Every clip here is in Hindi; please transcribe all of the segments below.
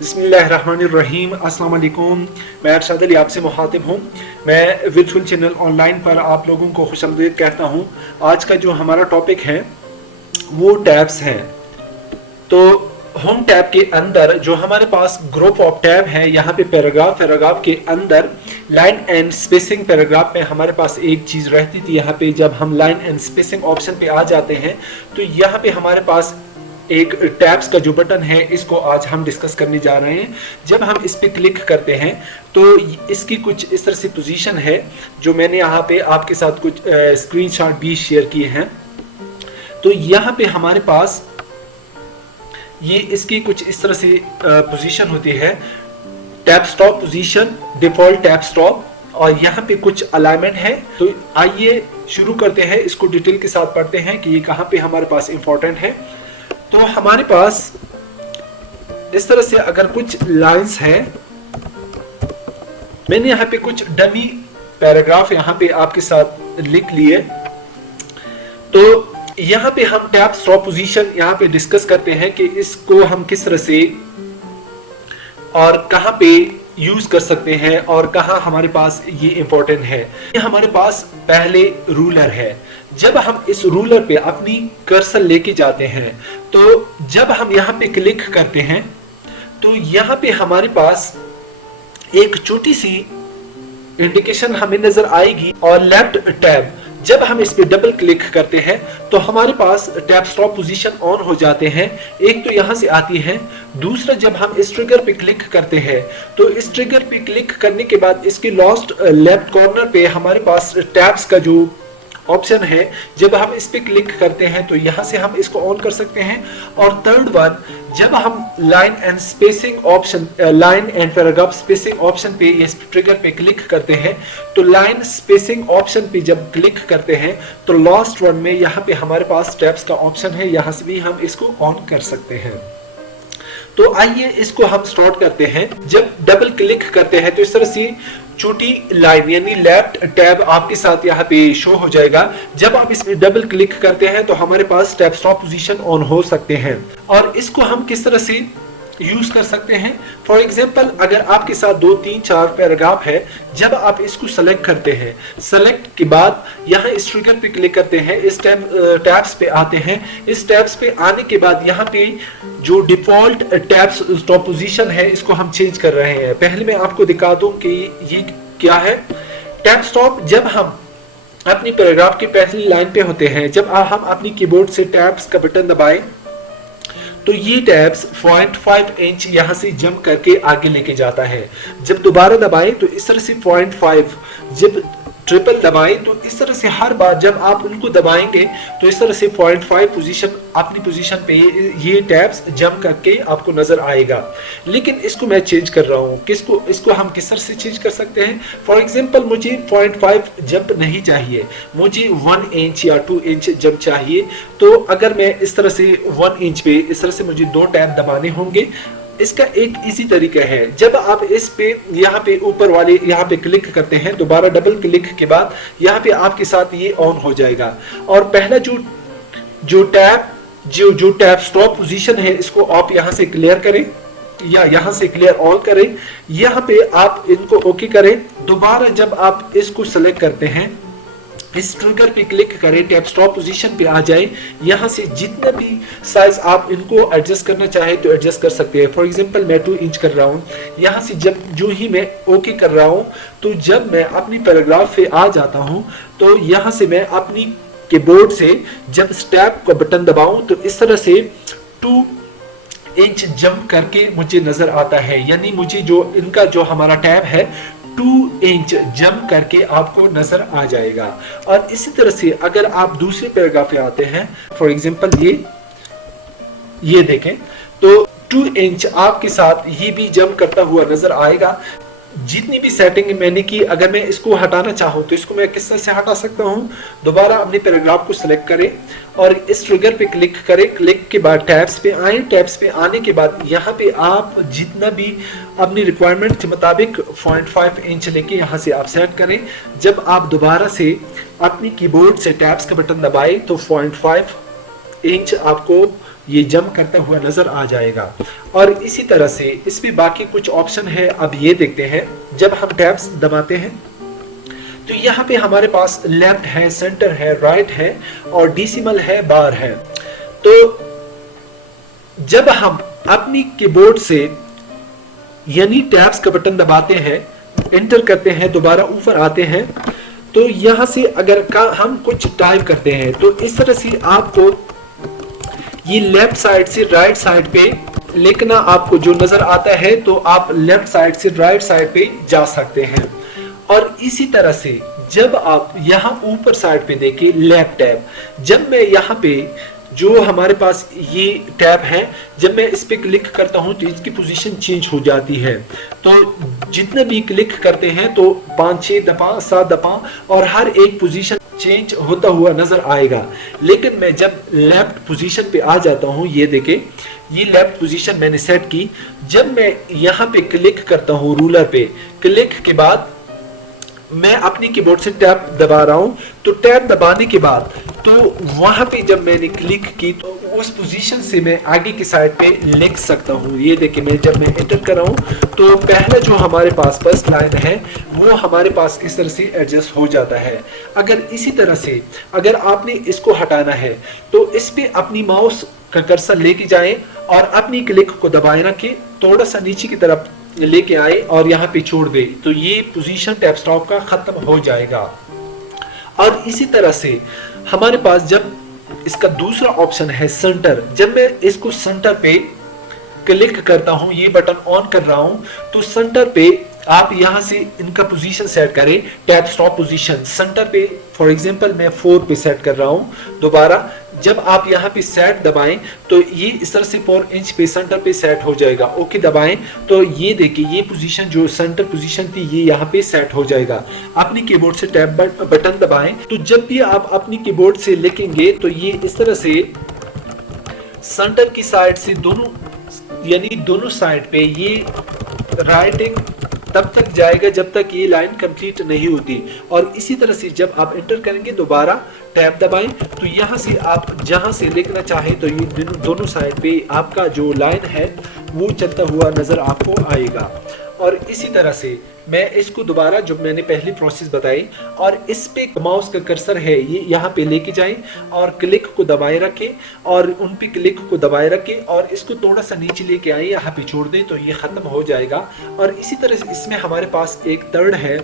बिस्मिल्लाहिर्रहमानिर्रहीम। अस्सलाम वालेकुम। मैं अरशद अली आपसे मुखातिब हूँ। मैं विर्चुअल चैनल ऑनलाइन पर आप लोगों को खुशामदीद कहता हूँ। आज का जो हमारा टॉपिक है वो टैब्स हैं। तो होम टैब के अंदर जो हमारे पास ग्रुप ऑफ टैब है, यहाँ पे पैराग्राफ के अंदर लाइन एंड स्पेसिंग पैराग्राफ में हमारे पास एक चीज़ रहती थी। यहाँ पे जब हम लाइन एंड स्पेसिंग ऑप्शन पे आ जाते हैं तो यहाँ पे हमारे पास एक टैब्स का जो बटन है, इसको आज हम डिस्कस करने जा रहे हैं। जब हम इस पे क्लिक करते हैं तो इसकी कुछ इस तरह से पोजीशन है, जो मैंने यहाँ पे आपके साथ कुछ स्क्रीनशॉट भी शेयर किए हैं। तो यहाँ पे हमारे पास ये इसकी कुछ इस तरह से पोजीशन होती है, tab stop position, default tab stop, और यहाँ पे कुछ अलाइनमेंट है। तो आइए शुरू करते हैं, इसको डिटेल के साथ पढ़ते हैं कि ये कहाँ पे हमारे पास इंपॉर्टेंट है। तो हमारे पास इस तरह से अगर कुछ लाइंस है, मैंने यहाँ पे कुछ डमी पैराग्राफ यहाँ पे आपके साथ लिख लिए। तो यहाँ पे हम टैब स्टॉप पोजीशन यहाँ पे डिस्कस करते हैं कि इसको हम किस तरह से और कहाँ पे यूज कर सकते हैं और कहाँ हमारे पास ये इंपॉर्टेंट है। ये हमारे पास पहले रूलर है। जब हम इस रूलर पे अपनी कर्सर लेके जाते हैं तो जब हम यहाँ पे क्लिक करते हैं तो यहाँ पे हमारे पास एक छोटी सी इंडिकेशन हमें नजर आएगी, और लेफ्ट टैब जब हम इस पे डबल क्लिक करते हैं तो हमारे पास टैब स्टॉप पोजीशन ऑन हो जाते हैं। एक तो यहाँ से आती है, दूसरा जब हम इस ट्रिगर पे क्लिक करते हैं तो इस ट्रिगर पे क्लिक करने के बाद इसके लास्ट लेफ्ट कॉर्नर पे हमारे पास टैब्स का जो ऑप्शन है, जब हम इस पे क्लिक करते हैं तो यहाँ से हम इसको ऑन कर सकते हैं। और थर्ड वन, जब हम line and spacing option, line and paragraph spacing option पे इस ट्रिगर पे क्लिक करते हैं तो लाइन स्पेसिंग ऑप्शन पे जब क्लिक करते हैं तो लास्ट वन में यहाँ पे हमारे पास टैब्स का ऑप्शन है, यहाँ से भी हम इसको ऑन कर सकते हैं। तो आइए इसको हम स्टार्ट करते हैं। जब डबल क्लिक करते हैं तो इस तरह से छोटी लाइन यानी लेफ्ट टैब आपके साथ यहाँ पे शो हो जाएगा। जब आप इसमें डबल क्लिक करते हैं तो हमारे पास टैब स्टॉप पोजीशन ऑन हो सकते हैं। और इसको हम किस तरह से यूज कर सकते हैं, फॉर एग्जांपल अगर आपके साथ 2, 3, 4 पैराग्राफ है, जब आप इसको सेलेक्ट करते हैं, सेलेक्ट के बाद यहाँ इस ट्रिगर पे क्लिक करते हैं, इस टैब्स पे आते हैं। इस टैब्स पे आने के बाद यहाँ पे जो डिफॉल्ट टैब्स स्टॉप पोजीशन है, इसको हम चेंज कर रहे हैं। पहले मैं आपको दिखा दूं कि ये क्या है। टैब स्टॉप जब हम अपनी पैराग्राफ की पहली लाइन पे होते हैं, जब हम अपनी कीबोर्ड से टैब्स का बटन दबाएं तो ये टैब्स 0.5 इंच यहाँ से जंप करके आगे लेके जाता है। जब दोबारा दबाएं तो इस तरह से 0.5, जब ट्रिपल दबाएं तो इस तरह से हर बार जब आप उनको दबाएंगे तो इस तरह से 0.5 पोजीशन अपनी पोजीशन पे ये टैब्स जंप करके आपको नजर आएगा। लेकिन इसको मैं चेंज कर रहा हूँ। इसको हम किस तरह से चेंज कर सकते हैं। फॉर एग्जांपल मुझे 0.5 जंप नहीं चाहिए, मुझे 1 इंच या 2 इंच जंप चाहिए। तो अगर मैं इस तरह से 1 इंच पे इस तरह से मुझे 2 टैब दबाने होंगे। इसका एक इजी तरीका है, जब आप इस पे यहाँ पे ऊपर वाले यहाँ पे क्लिक करते हैं, दोबारा डबल क्लिक के बाद यहाँ पे आपके साथ ये ऑन हो जाएगा। और पहला जो टैब स्टॉप पोजीशन है, इसको आप यहाँ से क्लियर करें या यहाँ से क्लियर ऑन करें। यहाँ पे आप इनको ओके करें। दोबारा जब आप इसको सेलेक्ट करते हैं, इस ट्रिगर पे क्लिक करें, टैब स्टॉप पोजीशन पे आ जाए। यहाँ से जितना भी साइज आप इनको एडजस्ट करना चाहे तो एडजस्ट कर सकते हैं। फॉर एग्जांपल मैं 2 इंच कर रहा हूँ। यहाँ से जब जो ही मैं ओके कर रहा हूँ तो जब मैं अपनी पैराग्राफ पे आ जाता हूँ तो यहाँ से मैं अपनी कीबोर्ड से जब टैब का बटन दबाऊं तो इस तरह से 2 इंच जंप करके मुझे नजर आता है। यानी मुझे जो इनका जो हमारा टैब है 2 इंच जंप करके आपको नजर आ जाएगा। और इसी तरह से अगर आप दूसरे पैराग्राफ पे आते हैं, फॉर एग्जांपल ये देखें तो 2 इंच आपके साथ ये भी जंप करता हुआ नजर आएगा। जितनी भी सेटिंग मैंने की, अगर मैं इसको हटाना चाहूँ तो इसको मैं किस तरह से हटा सकता हूँ। दोबारा अपने पैराग्राफ को सिलेक्ट करें और इस ट्रिगर पे क्लिक करें। क्लिक के बाद टैब्स पे आए। टैब्स पे आने के बाद यहाँ पे आप जितना भी अपनी रिक्वायरमेंट के मुताबिक 0.5 इंच लेके यहाँ से आप सेट करें। जब आप दोबारा से अपनी कीबोर्ड से टैब्स का बटन दबाएं तो 0.5 इंच आपको ये जंप करता हुआ नजर आ जाएगा। और इसी तरह से इसमें बाकी कुछ ऑप्शन है, अब ये देखते हैं। जब हम टैब्स दबाते हैं तो यहाँ पे हमारे पास लेफ्ट है, सेंटर है, राइट है और डेसिमल है, बार है। तो जब हम अपनी कीबोर्ड से यानी टैब्स का बटन दबाते हैं, एंटर करते हैं, दोबारा ऊपर आते हैं, तो यहां से अगर हम कुछ टाइप करते हैं तो इस तरह से आपको ये लेफ्ट साइड से राइट साइड पे लिखना आपको जो नजर आता है, तो आप लेफ्ट साइड से राइट साइड पे जा सकते हैं। और इसी तरह से जब आप यहाँ ऊपर साइड पे देखिए लेफ्ट टैब, जब मैं यहाँ पे जो हमारे पास ये टैब है, जब मैं इस पे क्लिक करता हूँ तो इसकी पोजीशन चेंज हो जाती है। तो जितने भी क्लिक करते हैं तो 5-6 दफा, 7 दफा और हर एक पोजीशन चेंज होता हुआ नजर आएगा। लेकिन मैं जब लेफ्ट पोजीशन पे आ जाता हूँ, ये देखें ये लेफ्ट पोजीशन मैंने सेट की। जब मैं यहाँ पे क्लिक करता हूँ रूलर पे, क्लिक के बाद मैं अपनी कीबोर्ड से टैब दबा रहा हूं, तो टैब दबाने के बाद तो वहां पे जब मैंने क्लिक की तो उस पोजीशन से मैं आगे की साइड पे लिख सकता हूं। ये देखिए मैं जब मैं एंटर कर रहा हूं तो पहले जो हमारे पास फर्स्ट लाइन है वो हमारे पास इस तरह से एडजस्ट हो जाता है। अगर इसी तरह से अगर आपने इसको हटाना है तो इस पे अपनी माउस का कर्सर लेके जाएं और अपनी क्लिक को दबाए रखें, थोड़ा सा नीचे की तरफ लेके आए और यहाँ पे छोड़ दे, तो ये पोजीशन टैब स्टॉप का खत्म हो जाएगा। और इसी तरह से हमारे पास जब इसका दूसरा ऑप्शन है सेंटर, जब मैं इसको सेंटर पे क्लिक करता हूं, ये बटन ऑन कर रहा हूं, तो सेंटर पे आप यहां से इनका पोजीशन सेट करें। टैब स्टॉप पोजीशन सेंटर पे फॉर एग्जांपल मैं 4 पे सेट कर रहा हूं। दोबारा जब आप यहां पे सेट दबाएं तो ये इस तरह से 4 इंच पे सेंटर पे सेट हो जाएगा। ओके दबाएं तो ये देखिए ये पोजीशन जो सेंटर पोजीशन थी ये यहां पे सेट हो जाएगा। अपनी कीबोर्ड से टैब बटन दबाएं तो जब भी आप अपनी कीबोर्ड से लिखेंगे तो ये इस तरह से सेंटर की साइड से दोनों यानी दोनों साइड पे ये राइटिंग तब तक जाएगा जब तक ये लाइन कंप्लीट नहीं होती। और इसी तरह से जब आप एंटर करेंगे दोबारा टैब दबाएं तो यहाँ से आप जहाँ से लिखना चाहें तो ये दोनों साइड पे आपका जो लाइन है वो चलता हुआ नजर आपको आएगा। और इसी तरह से मैं इसको दोबारा जो मैंने पहली प्रोसेस बताई और इस पे माउस का कर्सर है ये यहाँ पे लेके जाएं और क्लिक को दबाए रखें और उन पे क्लिक को दबाए रखें और इसको थोड़ा सा नीचे लेके आए, यहाँ पे छोड़ दें तो ये खत्म हो जाएगा। और इसी तरह से इसमें हमारे पास एक थर्ड है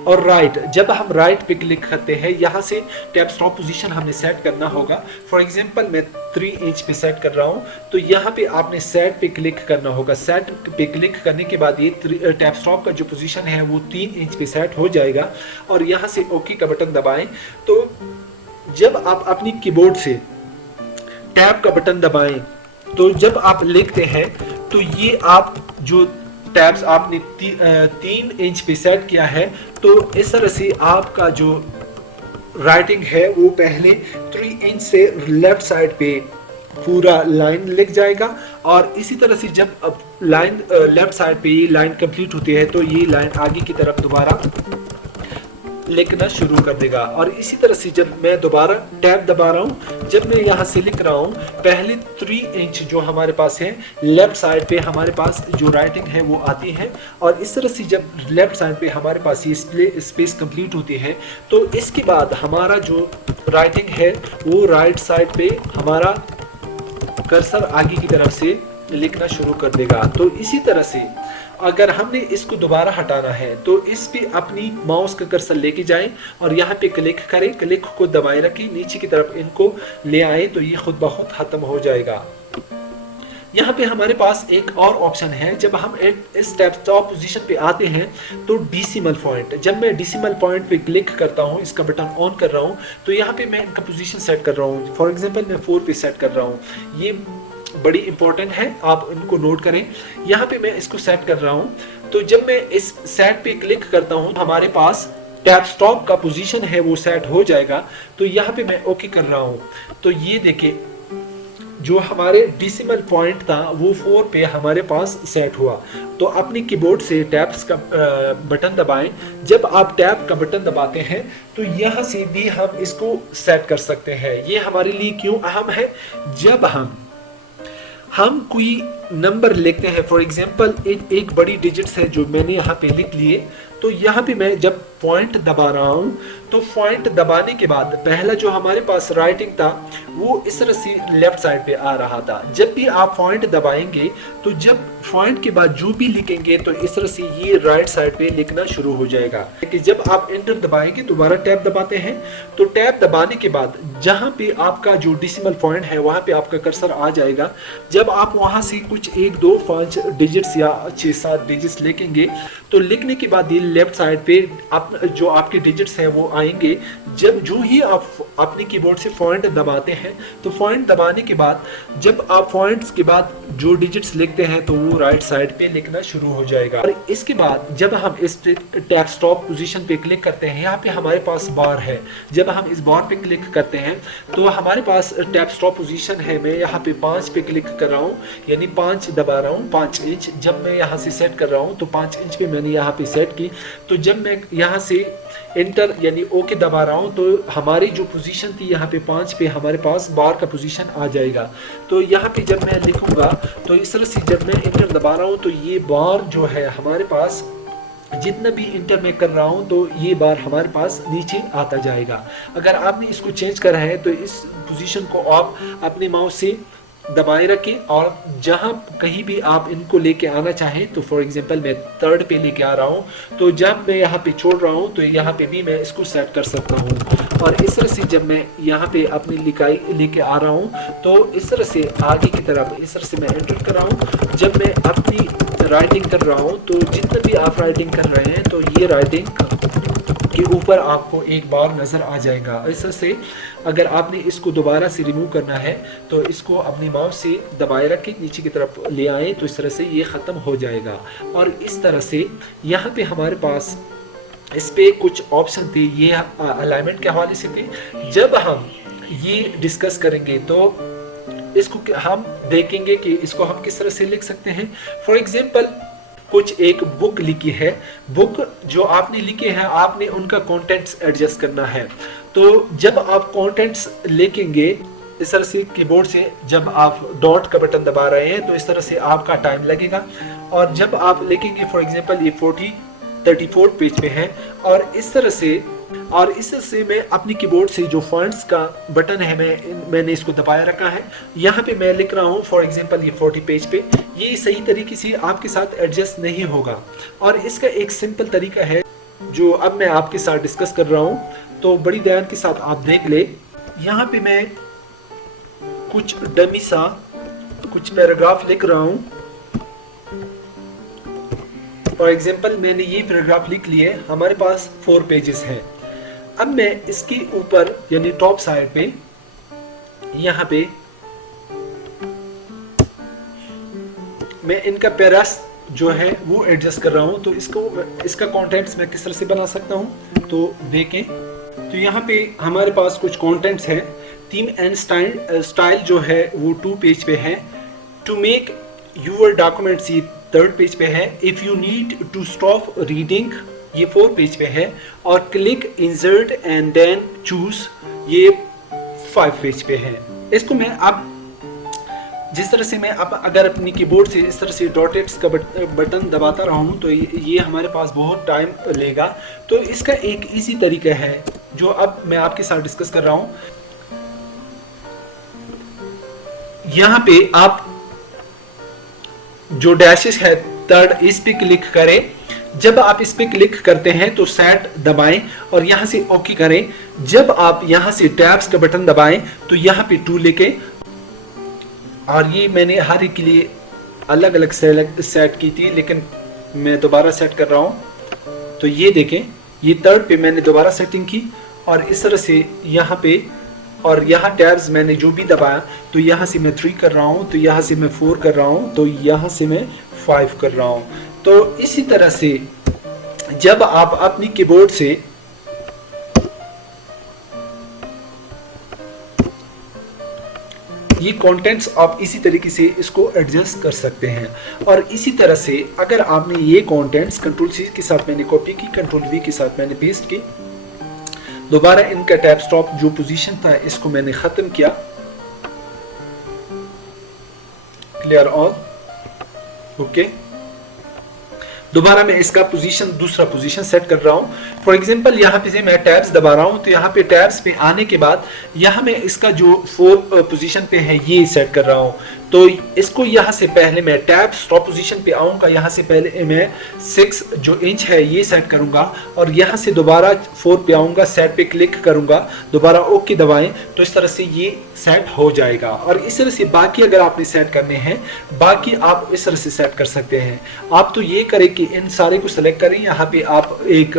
और राइट, जब हम राइट पे क्लिक करते हैं यहाँ से टैब स्टॉप पोजीशन हमें सेट करना होगा। फॉर एग्जांपल मैं 3 इंच पे सेट कर रहा हूँ तो यहाँ पे आपने सेट पे क्लिक करना होगा। सेट पे क्लिक करने के बाद ये टैब स्टॉप का जो पोजीशन है वो 3 इंच पे सेट हो जाएगा और यहाँ से ओके का बटन दबाएं। तो जब आप अपनी कीबोर्ड से टैब का बटन दबाएं तो जब आप लिखते हैं तो ये आप जो टैब्स आपने 3 इंच पे सेट किया है तो इस तरह से आपका जो राइटिंग है वो पहले 3 इंच से लेफ्ट साइड पे पूरा लाइन लिख जाएगा और इसी तरह से जब अब लाइन लेफ्ट साइड पे ये लाइन कंप्लीट होती है तो ये लाइन आगे की तरफ दोबारा लिखना शुरू कर देगा। और इसी तरह से जब मैं दोबारा टैब दबा रहा हूँ, जब मैं यहाँ से लिख रहा हूँ पहले 3 इंच जो हमारे पास है लेफ्ट साइड पे हमारे पास जो राइटिंग है वो आती है और इस तरह से जब लेफ्ट साइड पे हमारे पास ये स्पेस कंप्लीट होती है तो इसके बाद हमारा जो राइटिंग है वो राइट साइड पे हमारा कर्सर आगे की तरफ से लिखना शुरू कर देगा। तो इसी तरह से अगर हमने इसको दोबारा हटाना है तो इस पे अपनी माउस का कर्सर लेके जाएं और यहाँ पे क्लिक करें, क्लिक को दबाए रखें, नीचे की तरफ इनको ले आए तो ये खुद ब खुद खत्म हो जाएगा। यहाँ पे हमारे पास एक और ऑप्शन है, जब हम इस टैब स्टॉप पोजीशन पे आते हैं तो डेसिमल पॉइंट, जब मैं डेसिमल पॉइंट पे क्लिक करता हूँ, इसका बटन ऑन कर रहा हूँ तो यहाँ पे मैं इनका पोजीशन सेट कर रहा हूँ। फॉर एग्जांपल मैं 4 पे सेट कर रहा हूँ, ये बड़ी इंपॉर्टेंट है, आप इनको नोट करें। यहाँ पे मैं इसको सेट कर रहा हूँ तो जब मैं इस सेट पे क्लिक करता हूँ हमारे पास टैब स्टॉप का पोजीशन है वो सेट हो जाएगा। तो यहाँ पे मैं ओके कर रहा हूँ तो ये देखिए जो हमारे डेसिमल पॉइंट था वो 4 पे हमारे पास सेट हुआ। तो अपनी कीबोर्ड से टैब्स का बटन दबाएं। जब आप टैब का बटन दबाते हैं तो यहाँ से भी हम इसको सेट कर सकते हैं। ये हमारे लिए क्यों अहम है? जब हम कोई नंबर लिखते हैं, फॉर एग्जांपल एक बड़ी डिजिट्स है जो मैंने यहाँ पे लिख लिए, तो यहाँ पे मैं जब पॉइंट दबा रहा हूँ तो पॉइंट दबाने के बाद पहला जो हमारे पास राइटिंग था वो इस तरह से लेफ्ट साइड पे आ रहा था। जब भी आप पॉइंट दबाएंगे तो जब पॉइंट के बाद जो भी लिखेंगे तो इस तरह से ये राइट साइड पे लिखना शुरू हो जाएगा। कि जब आप एंटर दबाएंगे दोबारा टैब दबाते हैं तो टैब दबाने के बाद जहाँ पे आपका जो डेसिमल पॉइंट है वहाँ पे आपका कर्सर आ जाएगा। जब आप वहाँ से कुछ 1 2 5 डिजिट्स या 6 7 डिजिट्स लिखेंगे तो लिखने के बाद ये लेफ्ट साइड पे जो आपके डिजिट्स हैं वो आएंगे। जब जो ही आप अपने कीबोर्ड से पॉइंट दबाते हैं तो पॉइंट दबाने के बाद जब आप पॉइंट्स के बाद जो डिजिट्स लिखते हैं तो वो राइट साइड पे लिखना शुरू हो जाएगा। और इसके बाद जब हम इस टैब स्टॉप पोजीशन पे क्लिक करते हैं, यहाँ पे हमारे पास बार है। जब हम इस बार पे क्लिक करते हैं तो हमारे पास टैब स्टॉप पोजीशन है। मैं यहाँ पे 5 पे क्लिक कर रहा हूँ, यानी 5 दबा रहा हूँ, 5 इंच। जब मैं यहाँ से सेट कर रहा हूँ तो 5 इंच पे मैंने यहाँ पे सेट की। तो जब मैं यहाँ से एंटर यानी ओके दबा रहा हूँ तो हमारी जो पोजीशन थी यहाँ पे 5 पे हमारे पास बार का पोजीशन आ जाएगा। तो यहाँ पे जब मैं लिखूंगा तो इस तरह से जब मैं एंटर दबा रहा हूँ तो ये बार जो है हमारे पास जितना भी इंटर में कर रहा हूं तो ये बार हमारे पास नीचे आता जाएगा। अगर आपने इसको चेंज करा है तो इस पोजीशन को आप अपने माउस से दबाए रखें और जहां कहीं भी आप इनको लेके आना चाहें, तो फॉर एग्जांपल मैं 3rd पे लेके आ रहा हूं तो जब मैं यहाँ पे छोड़ रहा हूं तो यहाँ पे भी मैं इसको सेट कर सकता हूं। और इस तरह से जब मैं यहाँ पे अपनी लिखाई लेके आ रहा हूं तो इस तरह से आगे की तरफ इस तरह से मैं एंटर कर रहा हूं। जब मैं अपनी राइटिंग कर रहा हूं तो जितना भी आप राइटिंग कर रहे हैं तो ये राइटिंग के ऊपर आपको एक बार नजर आ जाएगा। इस तरह से अगर आपने इसको दोबारा से रिमूव करना है तो इसको अपनी माउस से दबाए रख के नीचे की तरफ ले आए तो इस तरह से ये ख़त्म हो जाएगा। और इस तरह से यहाँ पे हमारे पास इस पे कुछ ऑप्शन थे, ये अलाइनमेंट के हवाले से थे। जब हम ये डिस्कस करेंगे तो इसको हम देखेंगे कि इसको हम किस तरह से लिख सकते हैं। फॉर एग्जाम्पल कुछ एक बुक लिखी है, बुक जो आपने लिखी है आपने उनका कंटेंट्स एडजस्ट करना है। तो जब आप कंटेंट्स लिखेंगे इस तरह से कीबोर्ड से जब आप डॉट का बटन दबा रहे हैं तो इस तरह से आपका टाइम लगेगा। और जब आप लिखेंगे फॉर एग्जांपल ये 34 पेज पे है और इस तरह से मैं अपनी कीबोर्ड से जो फॉन्ट्स का बटन है मैंने इसको दबाया रखा है। यहाँ पे मैं लिख रहा हूँ फॉर एग्जांपल ये 40 पेज पे, ये सही तरीके से आपके साथ एडजस्ट नहीं होगा। और इसका एक सिंपल तरीका है जो अब मैं आपके साथ डिस्कस कर रहा हूँ, तो बड़ी ध्यान के साथ आप देख ले। यहाँ पे मैं कुछ डमी सा कुछ पैराग्राफ लिख रहा हूँ। फॉर एग्जांपल मैंने ये पैराग्राफ लिख लिए, हमारे पास 4 पेजेस हैं। अब मैं इसके ऊपर यानी टॉप साइड पे यहाँ पे मैं इनका पैरास जो है वो एडजस्ट कर रहा हूँ। तो इसका कंटेंट्स मैं किस तरह से बना सकता हूँ तो देखें। तो यहाँ पे हमारे पास कुछ कंटेंट्स है। थीम एंड स्टाइल जो है वो 2 पेज पे है। टू मेक यूर डॉक्यूमेंट्स ये 3rd पेज पे है। If you need to stop reading ये 4 पेज पे है। और click insert and then choose ये 5 पेज पे है। इसको मैं अब जिस तरह से मैं अब अगर अपनी कीबोर्ड से इस तरह से डॉटेड्स का बटन दबाता रहा हूँ तो ये हमारे पास बहुत टाइम लेगा। तो इसका एक इजी तरीका है जो अब मैं आपके साथ डिस्कस कर रहा हूँ। यहाँ पे आप जो डैशेस है 3rd इस पे क्लिक करें। जब आप इस पे क्लिक करते हैं तो सेट दबाएं और यहाँ से ओके करें। जब आप यहाँ से टैब्स का बटन दबाएं तो यहाँ पे 2 लेके, और ये मैंने हर एक के लिए अलग अलग सेट की थी लेकिन मैं दोबारा सेट कर रहा हूँ। तो ये देखें ये 3rd पे मैंने दोबारा सेटिंग की और इस तरह से यहाँ पे, और यहाँ टैब्स मैंने जो भी दबाया तो यहाँ से मैं 3 कर रहा हूँ, तो यहाँ से मैं 4 कर रहा हूँ, तो यहाँ से मैं 5 कर रहा हूँ। तो इसी तरह से जब आप अपनी कीबोर्ड से ये कंटेंट्स आप इसी तरीके से इसको एडजस्ट कर सकते हैं। और इसी तरह से अगर आपने ये कंटेंट्स कंट्रोल सी के साथ मैंने कॉपी की, कंट्रोल वी के साथ मैंने पेस्ट की, दोबारा इनका टैब स्टॉप जो पोजीशन था इसको मैंने खत्म किया, क्लियर ऑल, ओके। दोबारा मैं इसका पोजीशन दूसरा पोजीशन सेट कर रहा हूं। फॉर एग्जांपल यहाँ पे से मैं टैब्स दबा रहा हूं, तो यहाँ पे टैब्स पे आने के बाद यहाँ मैं इसका जो 4 पोजीशन पे है ये सेट कर रहा हूं। तो इसको यहाँ से पहले मैं टैब स्टॉप पोजीशन पे आऊंगा, यहाँ से पहले मैं 6 जो इंच है ये सेट करूंगा और यहाँ से दोबारा 4 पे आऊंगा, सेट पे क्लिक करूंगा, दोबारा ओके दबाएं, तो इस तरह से ये सेट हो जाएगा। और इस तरह से बाकी अगर आपने सेट करने हैं, बाकी आप इस तरह से सेट कर सकते हैं। आप तो ये करें कि इन सारे को सिलेक्ट करें, यहाँ पे आप एक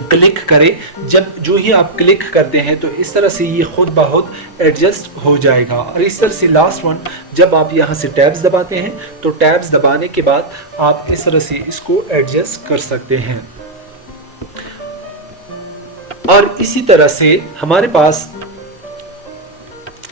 क्लिक करें। जब जो ही आप क्लिक करते हैं तो इस तरह से ये खुद ब खुद एडजस्ट हो जाएगा। और इस तरह से लास्ट वन, जब आप यहाँ से टैब्स दबाते हैं तो टैब्स दबाने के बाद आप इस तरह से इसको एडजस्ट कर सकते हैं। और इसी तरह से हमारे पास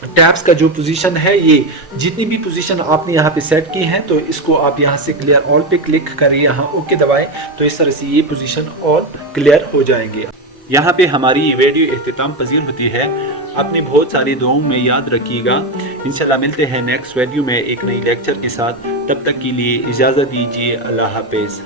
टैब्स का जो पोजीशन है, ये जितनी भी पोजीशन आपने यहाँ पे सेट की है, तो इसको आप यहाँ से क्लियर ऑल पे क्लिक करें, यहाँ ओके दबाएं, तो इस तरह से ये पोजीशन ऑल क्लियर हो जाएंगे। यहाँ पे हमारी ये वीडियो इख्तिताम पजीर होती है। अपनी बहुत सारी दुआओं में याद रखिएगा। इंशाल्लाह मिलते हैं नेक्स्ट वीडियो में एक नई लेक्चर के साथ। तब तक के लिए इजाज़त दीजिए। अल्लाह हाफिज़।